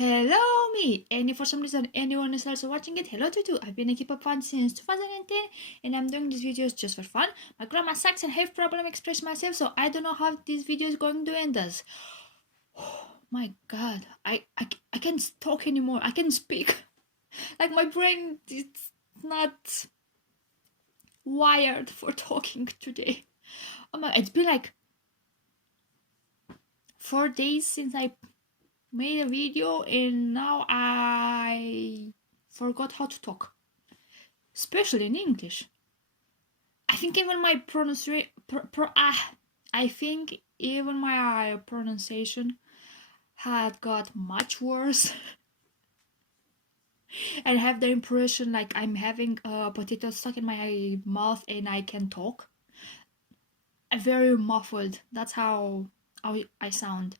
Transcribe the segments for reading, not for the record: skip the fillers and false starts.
Hello me! And if for some reason anyone is also watching it, hello to you. I've been a kpop fan since 2010 and I'm doing these videos just for fun. My grandma sucks and have problem express myself, so I don't know how this video is going to end us. Oh my god, I can't talk anymore. I can't speak. Like my brain is not wired for talking today. Oh my, it's been like 4 days since I made a video and now I forgot how to talk, especially in English. I think even my pronunciation had got much worse. And I have the impression like I'm having a potato stuck in my mouth and I can talk. I'm very muffled. That's how I sound.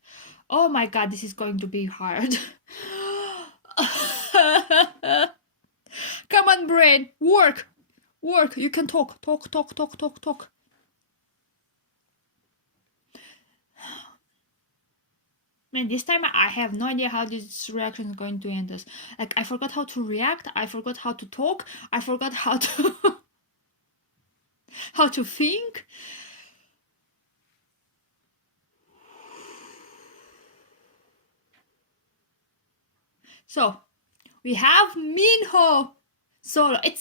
Oh my god, this is going to be hard. Come on, brain, work. You can talk. Man, this time I have no idea how this reaction is going to end us. Like, I forgot how to react, I forgot how to talk, I forgot how to how to think. So, we have Minho solo. I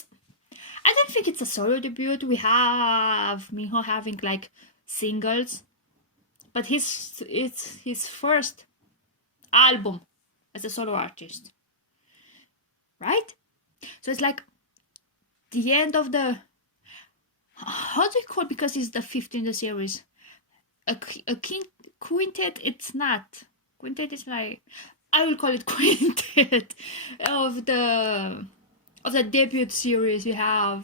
don't think it's a solo debut. We have Minho having like singles, but it's his first album as a solo artist, right? So it's like the end of the, how do you call it? Because it's the fifth in the series. A quintet. It's not quintet. It's like, I will call it quintet of the debut series. We have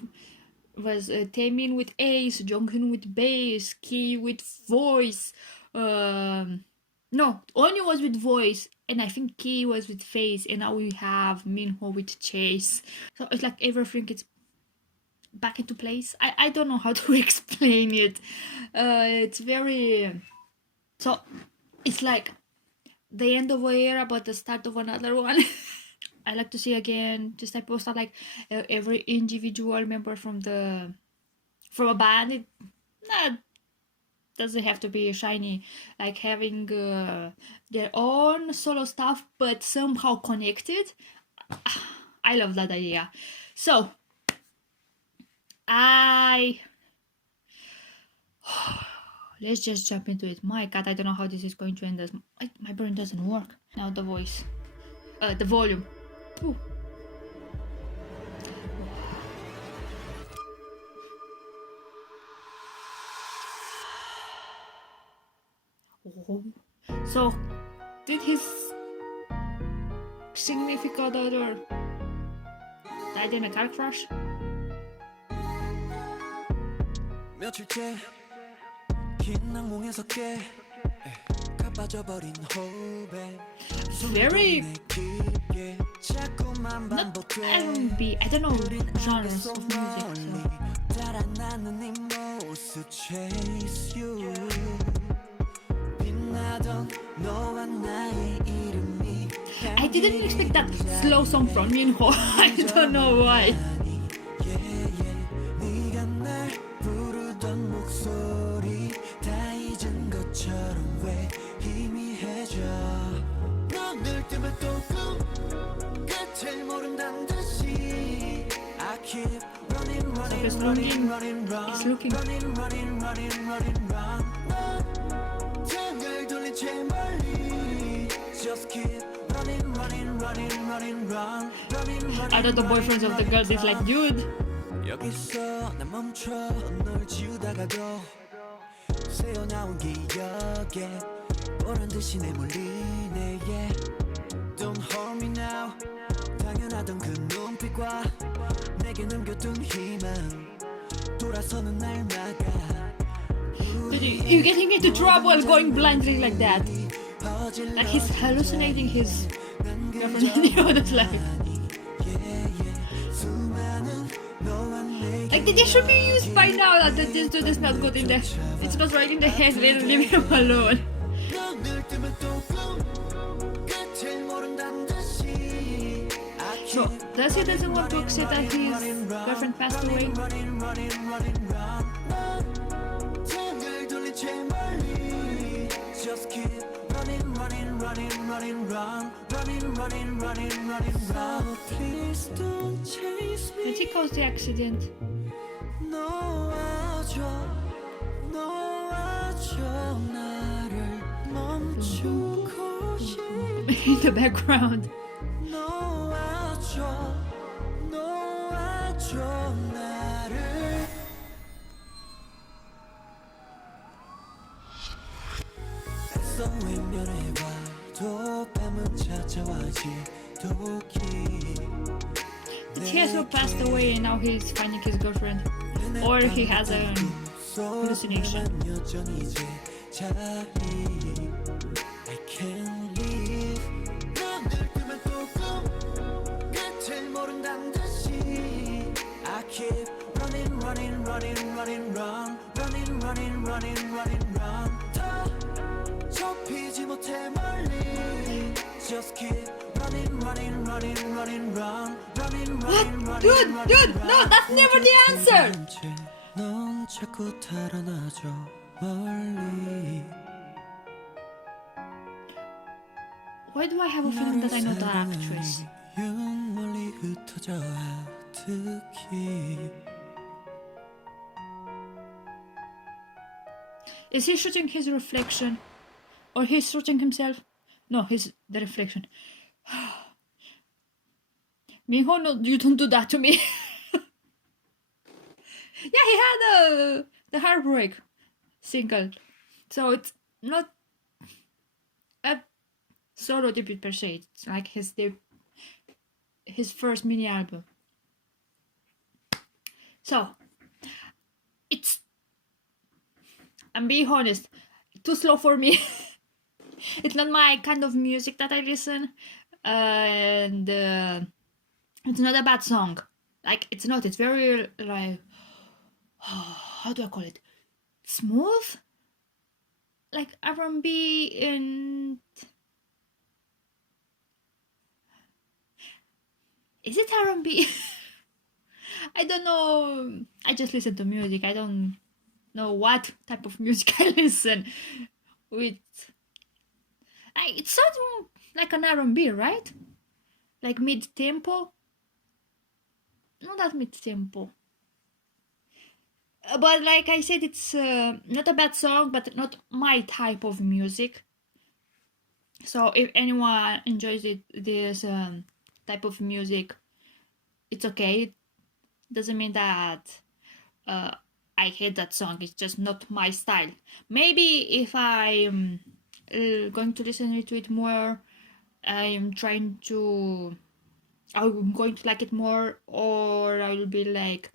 was Taemin with ace, Jonghyun with bass, Key with voice. No, Onyu was with voice, and I think Key was with face, and now we have Minho with chase. So it's like everything gets back into place. I don't know how to explain it. It's very, so it's like the end of a era but the start of another one. I like to see again this type of stuff, like every individual member from a band. It doesn't have to be shiny, like having their own solo stuff but somehow connected. I love that idea. So let's just jump into it. My god, I don't know how this is going to end us. My brain doesn't work. Now the voice. The volume. Ooh. Oh. So, did his significant other died in a car crash? It's very not R&B. I don't know genres of music. I didn't expect that slow song from Minho. I don't know why. So he's looking. Out of the boyfriends of the girls, it's like, dude. Don't hold me now. 당연하던 그 눈빛과 내게 남겨둔 희망 돌아서는 날 막아. You getting into trouble while going blindly like that. Like he's hallucinating his girlfriend in the other's life. Like they should be used by now that this dude is not good in the, it's not right in the head, leave him alone. So, does he doesn't want to accept that his girlfriend passed away? Did he cause the accident? In the background. He also passed away and now he's finding his girlfriend. Or he has a hallucination. What? Dude, no, that's never the answer! Why do I have a feeling that I know that actress? Is he shooting his reflection? Or he's shooting himself? No, he's the reflection. Minho, no, you don't do that to me. Yeah, he had the Heartbreak single. So it's not a solo debut per se. It's like his first mini album. So I'm being honest, too slow for me. It's not my kind of music that I listen, and it's not a bad song. Like it's not. It's very like how do I call it? Smooth, like R&B and is it R&B? I don't know. I just listen to music. I don't know what type of music I listen with. It sounds like an R&B, right? Like mid-tempo. Not that mid-tempo. But like I said, it's not a bad song, but not my type of music. So if anyone enjoys this type of music, it's okay. It doesn't mean that I hate that song. It's just not my style. Maybe if I'm going to listen to it more, I'm going to like it more, or I will be like,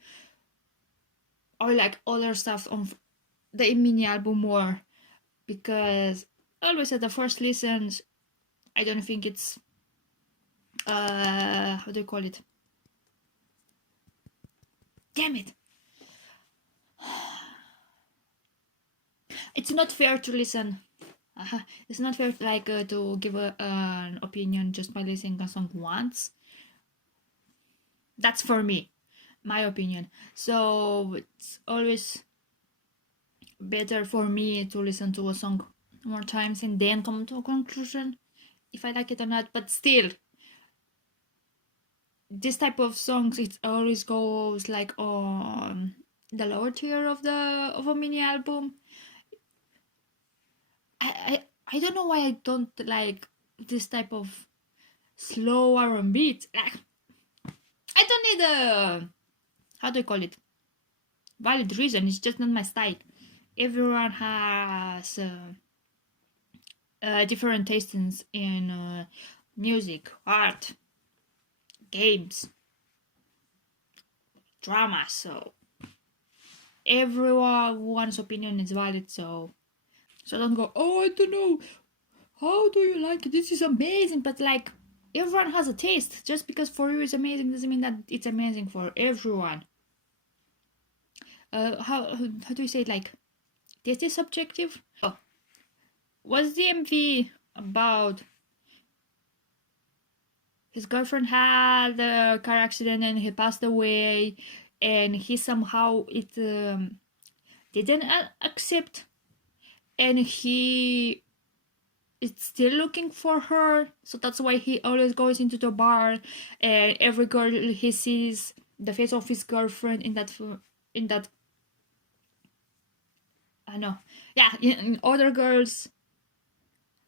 I like other stuff on the mini album more, because always at the first listens, I don't think it's how do you call it? Damn it! It's not fair to listen. It's not fair to give an opinion just by listening a song once. That's for me, my opinion. So it's always better for me to listen to a song more times and then come to a conclusion if I like it or not. But still, this type of songs, it always goes like on the lower tier of a mini album. I don't know why I don't like this type of slow R&B. Like, I don't need a, how do you call it, valid reason. It's just not my style. Everyone has different tastes in music, art, games, drama. So everyone's opinion is valid. So don't go, oh, I don't know, how do you like it? This is amazing. But like, everyone has a taste. Just because for you it's amazing doesn't mean that it's amazing for everyone. How do you say it? Like, taste is subjective. Oh, what's the MV about? his girlfriend had a car accident and he passed away, and he somehow it didn't accept, and he is still looking for her. So that's why he always goes into the bar, and every girl he sees the face of his girlfriend in that I know, yeah, in other girls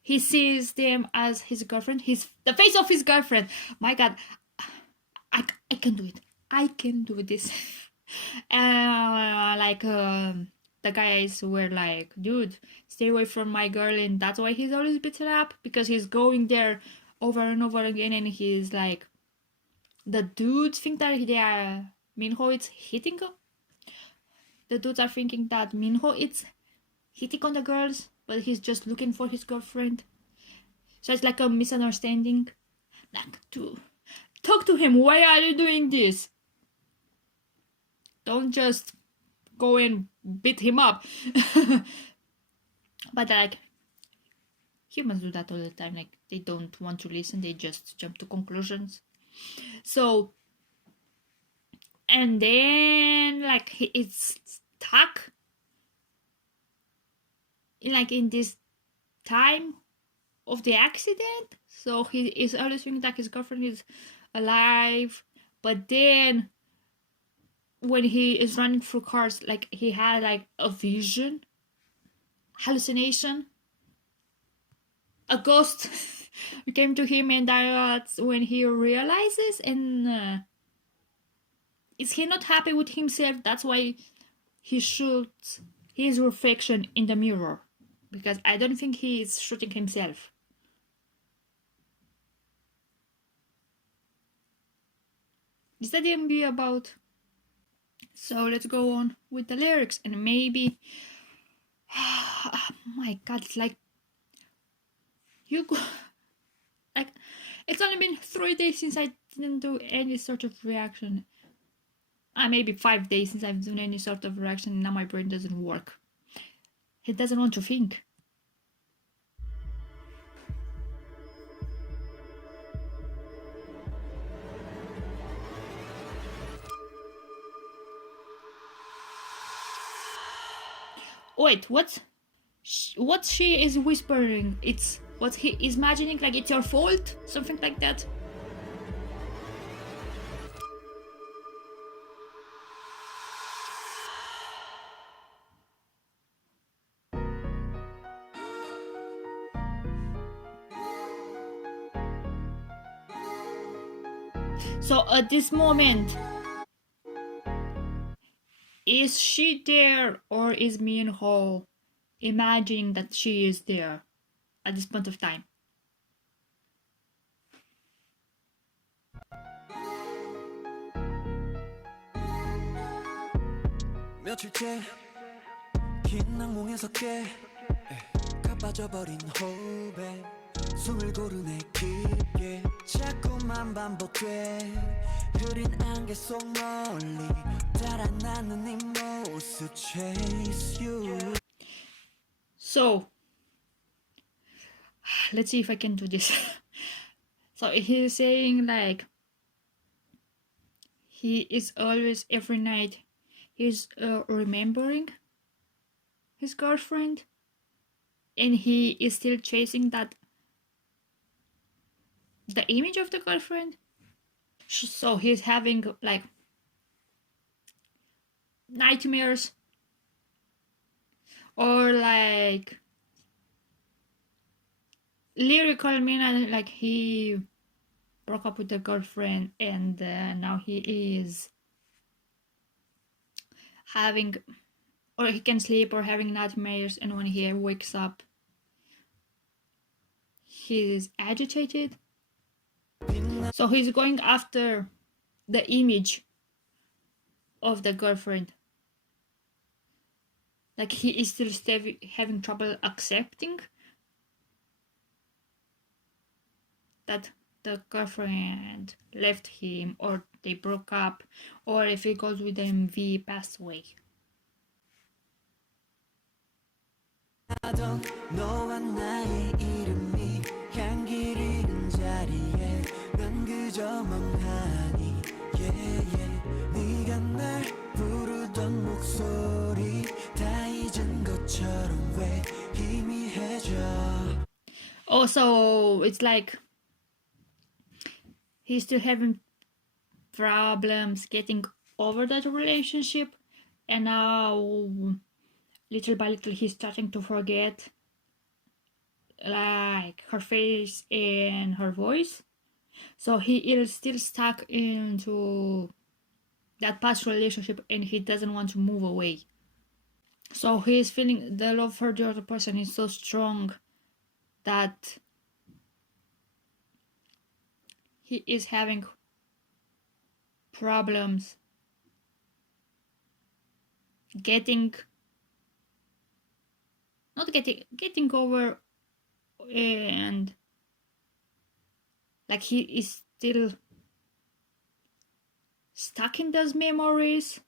he sees them as his girlfriend, his the face of his girlfriend. My god, I can do it, I can do this. Like the guys were like, dude, stay away from my girl, and that's why he's always beaten up, because he's going there over and over again, and he's like, the dudes think that they are Minho is hitting her. The dudes are thinking that Minho is hitting on the girls, but he's just looking for his girlfriend. So it's like a misunderstanding. Like, to talk to him, why are you doing this? Don't just go and beat him up. But like, humans do that all the time. Like, they don't want to listen, they just jump to conclusions. So, and then like he is stuck in this time of the accident. So he is always thinking that his girlfriend is alive, but then when he is running through cars, like he had like a vision, hallucination, a ghost came to him, and that's when he realizes, and is he not happy with himself? That's why he shoots his reflection in the mirror, because I don't think he is shooting himself. Is that the MV about? So let's go on with the lyrics, and maybe oh my god, it's like you go like it's only been 3 days since I didn't do any sort of reaction. Maybe 5 days since I've done any sort of reaction, and now my brain doesn't work. It doesn't want to think. Wait, what she is whispering? It's what he is imagining, like it's your fault? Something like that? So at this moment, is she there, or is Minho imagining that she is there at this point of time? 며칠째 긴 악몽에서 깨 가빠져버린 호흡에 숨을 고르네 깊게 자꾸만 반복돼 흐린 안개 속 멀리 달아나는 네 모습 chase you. So let's see if I can do this. So he's saying like he is always, every night he's remembering his girlfriend, and he is still chasing that the image of the girlfriend. So he's having like nightmares, or like lyrical meaning, like he broke up with the girlfriend, and now he is having, or he can sleep or having nightmares, and when he wakes up he is agitated. So he's going after the image of the girlfriend. Like he is still having trouble accepting that the girlfriend left him, or they broke up, or if he goes with the MV, passed away. 너와 나의 이름이 향기를 잃은 자리에 난 그저 멍하니 yeah, yeah. 네가 날 부르던 목소리 다 잊은 것처럼 왜 희미해져. Also, it's like he's still having problems getting over that relationship, and now little by little he's starting to forget like her face and her voice. So he is still stuck into that past relationship and he doesn't want to move away. So he is feeling the love for the other person is so strong that he is having problems getting over, and like he is still stuck in those memories,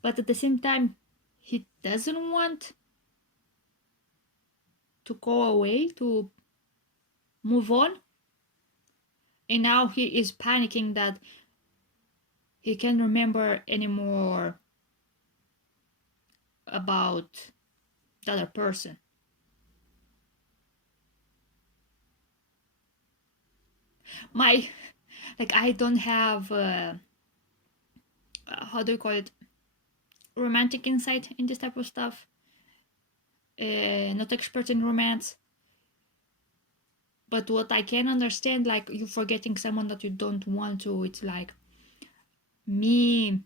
but at the same time he doesn't want to go away, to move on. And now he is panicking that he can't remember anymore about the other person. I don't have how do you call it, romantic insight in this type of stuff. Not expert in romance, but what I can understand, like you forgetting someone that you don't want to, it's like me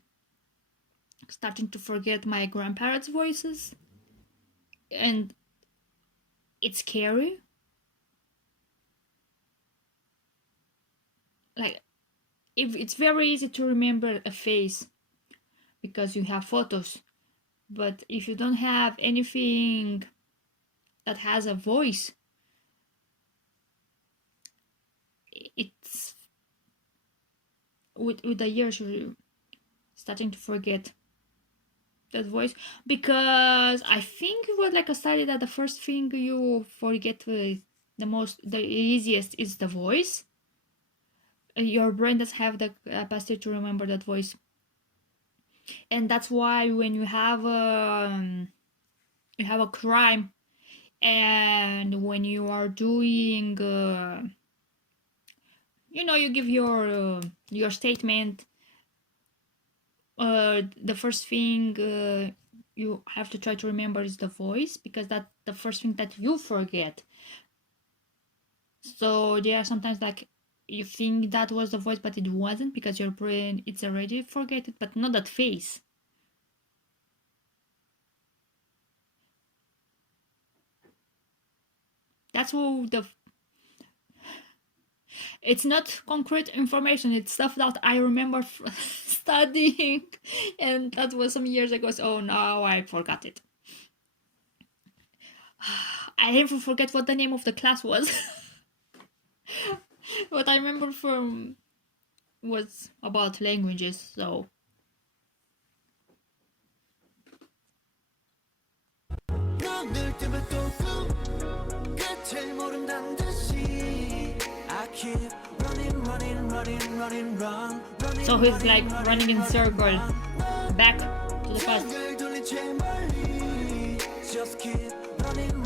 starting to forget my grandparents' voices, and it's scary. Like, if it's very easy to remember a face because you have photos, but if you don't have anything that has a voice, it's with the years you're starting to forget that voice, because I think it was like a study that the first the easiest is the voice. Your brain does have the capacity to remember that voice, and that's why when you have a crime, and when you are doing you give your statement, the first thing you have to try to remember is the voice, because that's the first thing that you forget. So there are sometimes like you think that was the voice, but it wasn't, because your brain it's already forget it, but not that face. That's what it's not concrete information, it's stuff that I remember studying, and that was some years ago, so now I forgot it. I even forget what the name of the class was. What I remember from was about languages, so so he's like running in circle back to the past. Just keep running.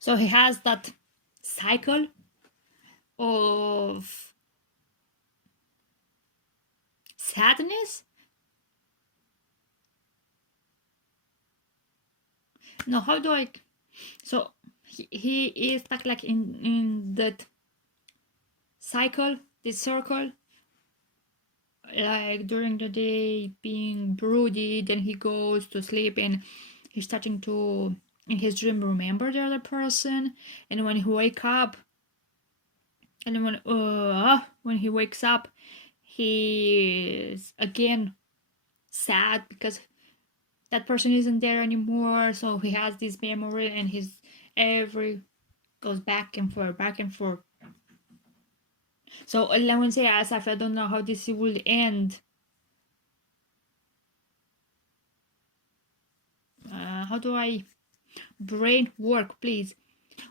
So he has that cycle of sadness. No, how do I? So he is stuck like in that cycle, this circle. Like during the day being broody, then he goes to sleep and he's starting to in his dream remember the other person, and when he wakes up, and when he wakes up, he is again sad because that person isn't there anymore. So he has this memory, and his every goes back and forth. So let me say, as if I don't know how this will end. How do I brain work, please?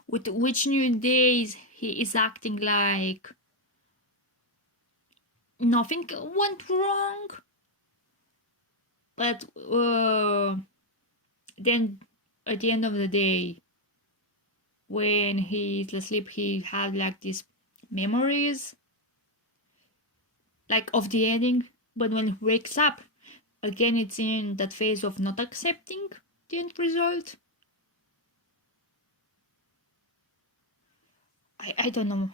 with which new days he is acting like nothing went wrong, but then at the end of the day, when he's asleep, he had like these memories like of the ending, but when he wakes up again, it's in that phase of not accepting the end result. I don't know.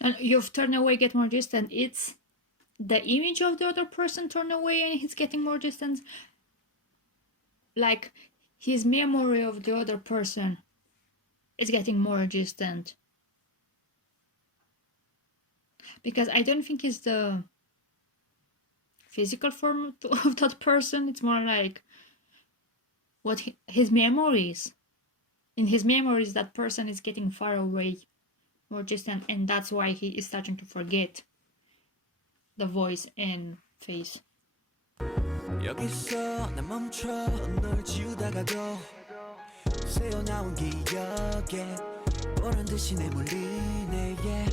And you've turned away, get more distant. It's the image of the other person turned away and he's getting more distance. Like his memory of the other person is getting more distant. Because I don't think it's the physical form of that person. It's more like what his memories. In his memories, that person is getting far away, more distant, and that's why he is starting to forget the voice and face. 여기서 난 멈춰 널 지우다가도 새어나온 기억에 보란 듯이 내몰리네 yeah.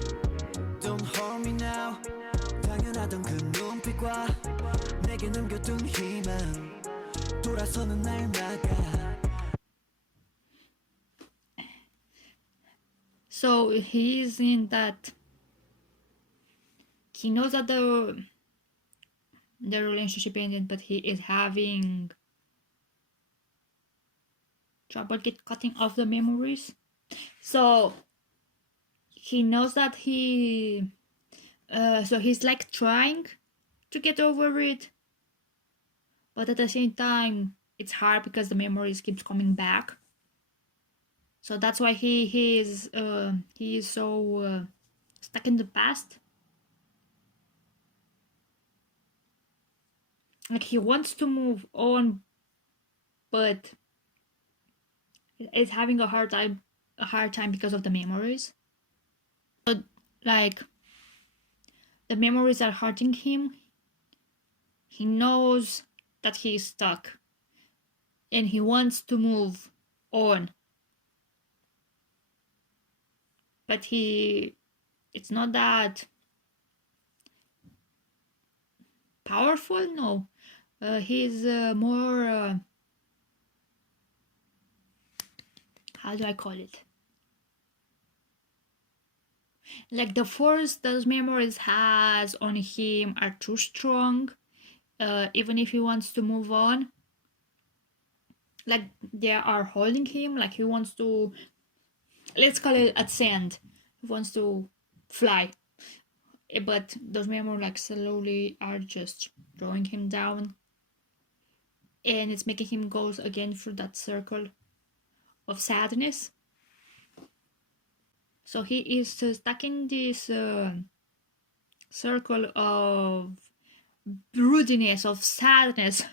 Don't hold me now 당연하던 그 눈빛과 내게 남겨둔 희망 돌아서는 날 막아. So he's in that he knows that the relationship ended, but he is having trouble cutting off the memories. So he knows that so he's like trying to get over it, but at the same time it's hard because the memories keeps coming back. So that's why he is so stuck in the past. Like he wants to move on, but is having a hard time because of the memories. But like the memories are hurting him. He knows that he is stuck and he wants to move on. But it's not that powerful, no. He's more, how do I call it? Like the force those memories has on him are too strong, even if he wants to move on. Like they are holding him, like he wants to, let's call it ascend. He wants to fly. But those memories like slowly are just drawing him down. And it's making him go again through that circle of sadness. So he is stuck in this circle of broodiness, of sadness,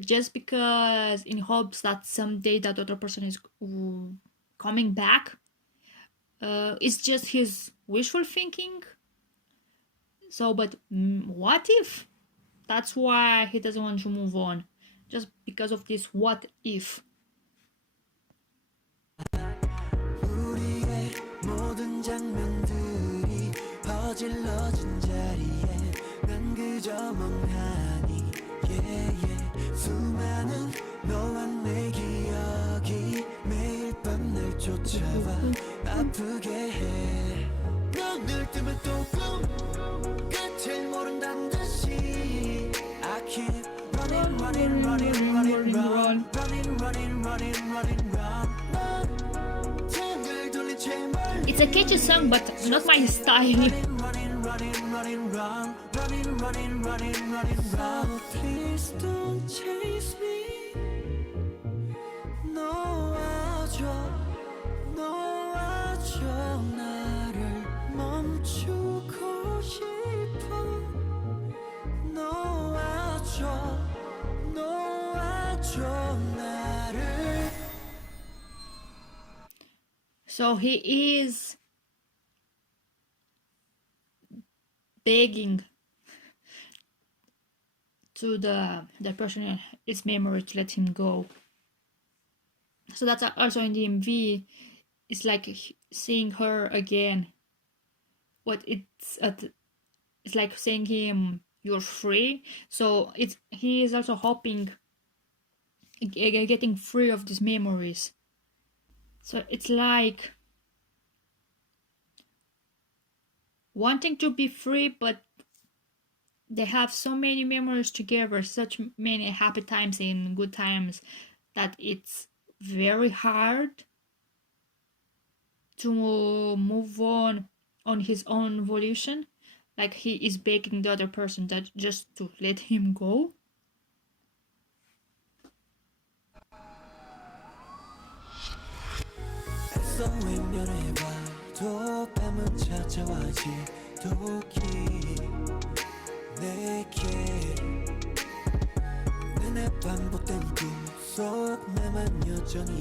just because in hopes that someday that other person is coming back. It's just his wishful thinking. So, but what if? That's why he doesn't want to move on. Just because of this what if. 우리의 모든 장면들이 어질러진 자리에 난 그저 멍하니 yeah, yeah. 수많은 너와 내 기억이 매일 밤 날 쫓아와 아프게 해 눈을 뜨면 또 꿈 끝을 모른다는 듯이 I keep running running running running run running running running running run 등을 돌린 채 멀리 It's a catchy song, but not my style. running running running run running running running running run so please don't chase me 놓아줘 나를 멈추고 싶어 놓아줘 나를. So he is begging to the person in his memory to let him go. So that's also in the MV. it's like seeing her again. What it's like saying him you're free. So he is also hoping getting free of these memories. So it's like wanting to be free, but they have so many memories together, such many happy times and good times, that it's very hard to move on his own volition. Like he is begging the other person that just to let him go. 애써 외면해봐도 밤은 찾아와 지독히 내게 눈에 반복된 꿈속 나만 여전히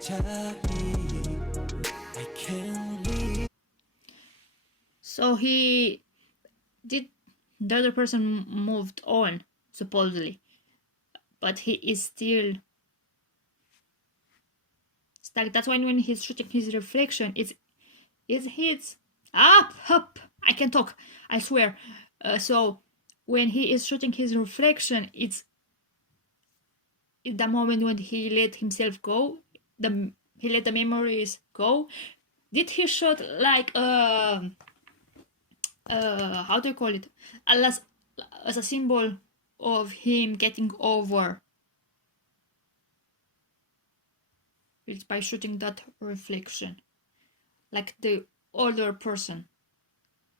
제자리 I can't leave. So he did, the other person moved on supposedly, but he is still stuck. That's why when he's shooting his reflection, it's his up. I can talk, I swear. So when he is shooting his reflection, it's the moment when he let himself go, he let the memories go. Did he shoot like how do you call it, as a symbol of him getting over? It's by shooting that reflection, like the older person,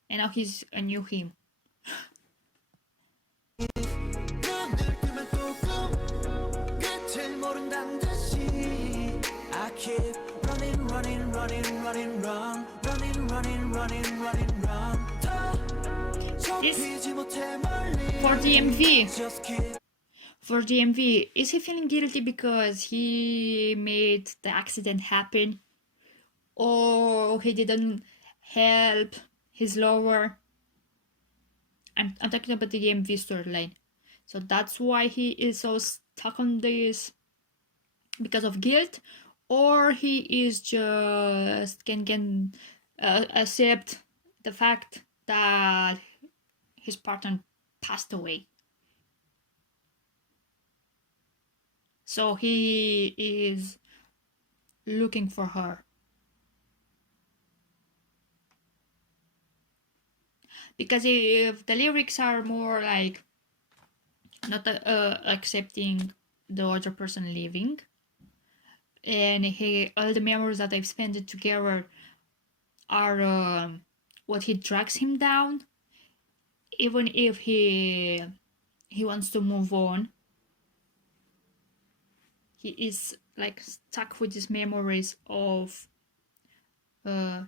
and now he's a new him. 눈을 뜨면 또 꿈, 끝을 모른단 듯이 I keep running, running, running, running, run, running, running, running, running, run. 더 좁히지 못해 멀리. For the MV, Just keep. for the MV, is he feeling guilty because he made the accident happen, or he didn't help his lover? I'm talking about the MV storyline. So that's why he is so stuck on this because of guilt, or he is just can accept the fact that his partner passed away. So he is looking for her. Because if the lyrics are more like not accepting the other person leaving, and all the memories that they've spent together are what he drags him down, even if he wants to move on, he is like stuck with these memories of the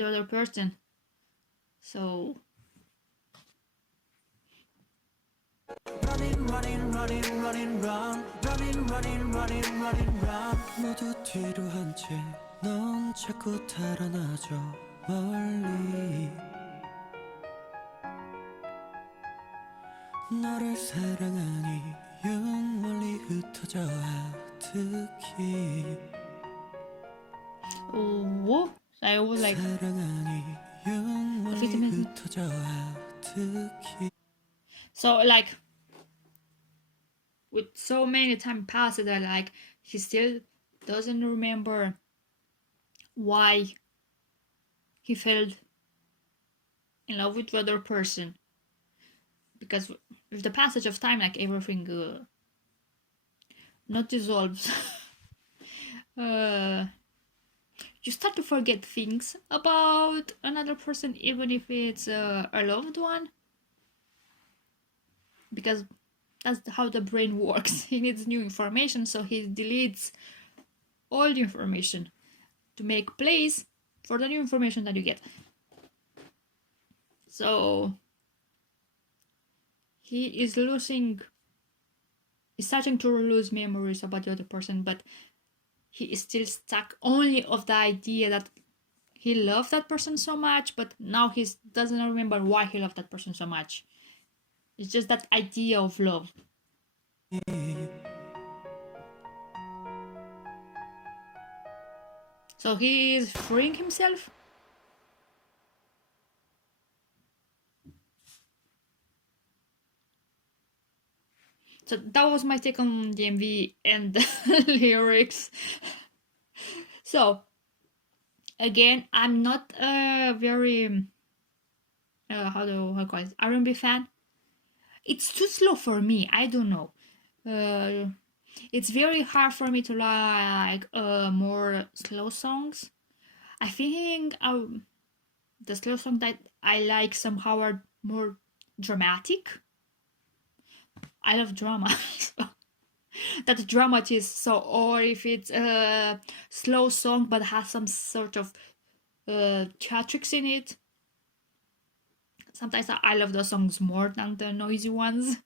other person. So Running, running, running, running, run, running, running, running, running, run. 모두 뒤로 한 채 넌 자꾸 달아나죠 멀리. 너를 사랑한 이윤 멀리 흩어져 아득히. oh, I was like, 사랑한 이윤 멀리 흩어져 아득히. so like with so many time passes, that like he still doesn't remember why he fell in love with the other person, because with the passage of time, like everything not dissolves. You start to forget things about another person, even if it's a loved one, because that's how the brain works. He needs new information, so he deletes all the information to make place for the new information that you get. So he is starting to lose memories about the other person, but he is still stuck only of the idea that he loved that person so much, but now he doesn't remember why he loved that person so much. It's just that idea of love. So he is freeing himself. So that was my take on the MV and the lyrics. So again, I'm not a very how do I call it, R&B fan. It's too slow for me. I don't know. It's very hard for me to like more slow songs. I think the slow song that I like somehow are more dramatic. I love drama. So that dramatized. So, or if it's a slow song but has some sort of theatrics in it. Sometimes I love the songs more than the noisy ones.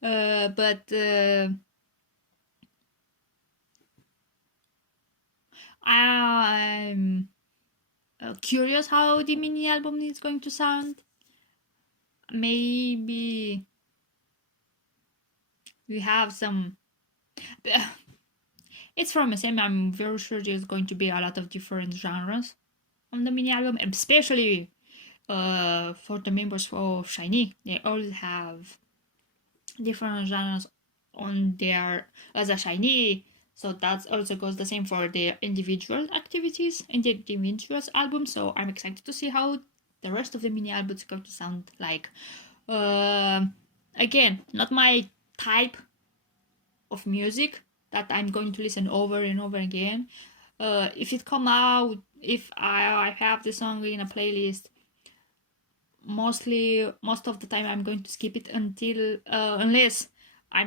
But I'm curious how the mini album is going to sound. Maybe we have some. It's from SM. I'm very sure there's going to be a lot of different genres on the mini album, especially for the members of SHINee. They all have different genres on their as a SHINee. So that also goes the same for their individual activities in the individual album. So I'm excited to see how the rest of the mini albums are going to sound like. Again, not my type of music that I'm going to listen over and over again. If it come out, if I have the song in a playlist, most of the time I'm going to skip it until unless I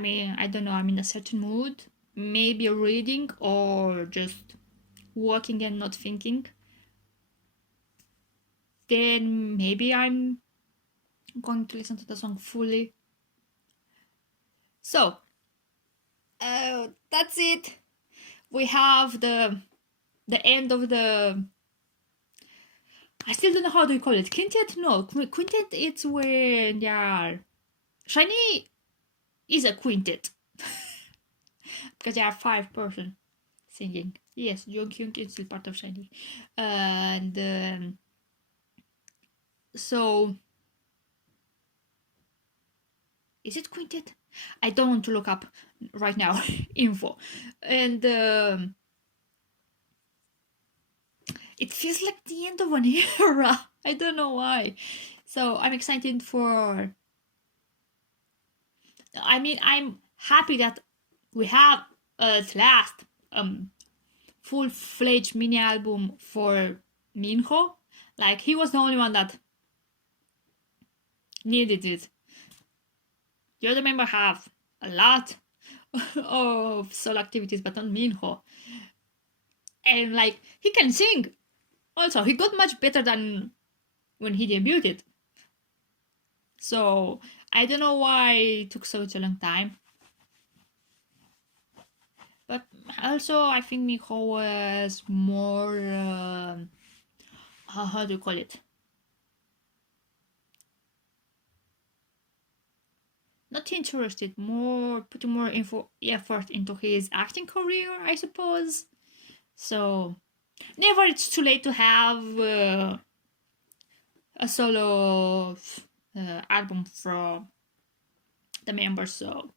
don't know, I'm in a certain mood, maybe reading or just walking and not thinking, then maybe I'm going to listen to the song fully. So that's it. We have the end of the, I still don't know how do you call it, quintet? No, quintet, it's where they are, SHINee is a quintet because there are 5 person singing. Yes, Junghyun is still part of SHINee, and so is it quintet? I don't want to look up right now info, and it feels like the end of an era. I don't know why. So I'm excited for. I'm happy that we have at last full-fledged mini album for Minho. Like, he was the only one that needed it. The other members have a lot of solo activities, but not Minho. And like, he can sing. Also, he got much better than when he debuted. So I don't know why it took such a long time. But also, I think Minho was more how do you call it? Not interested, more putting more effort into his acting career, I suppose. So never it's too late to have a solo album from the members. So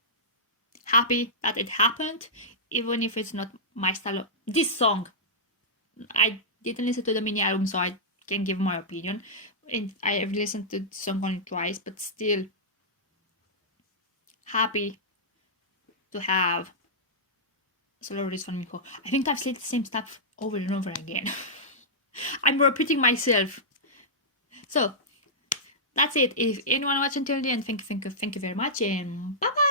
happy that it happened, even if it's not my style. This song, I didn't listen to the mini album, so I can give my opinion. And I have listened to the song only twice, but still happy to have solo release from Minho. I think I've said the same stuff over and over again. I'm repeating myself. So that's it. If anyone watched until the end, thank you very much, and bye bye.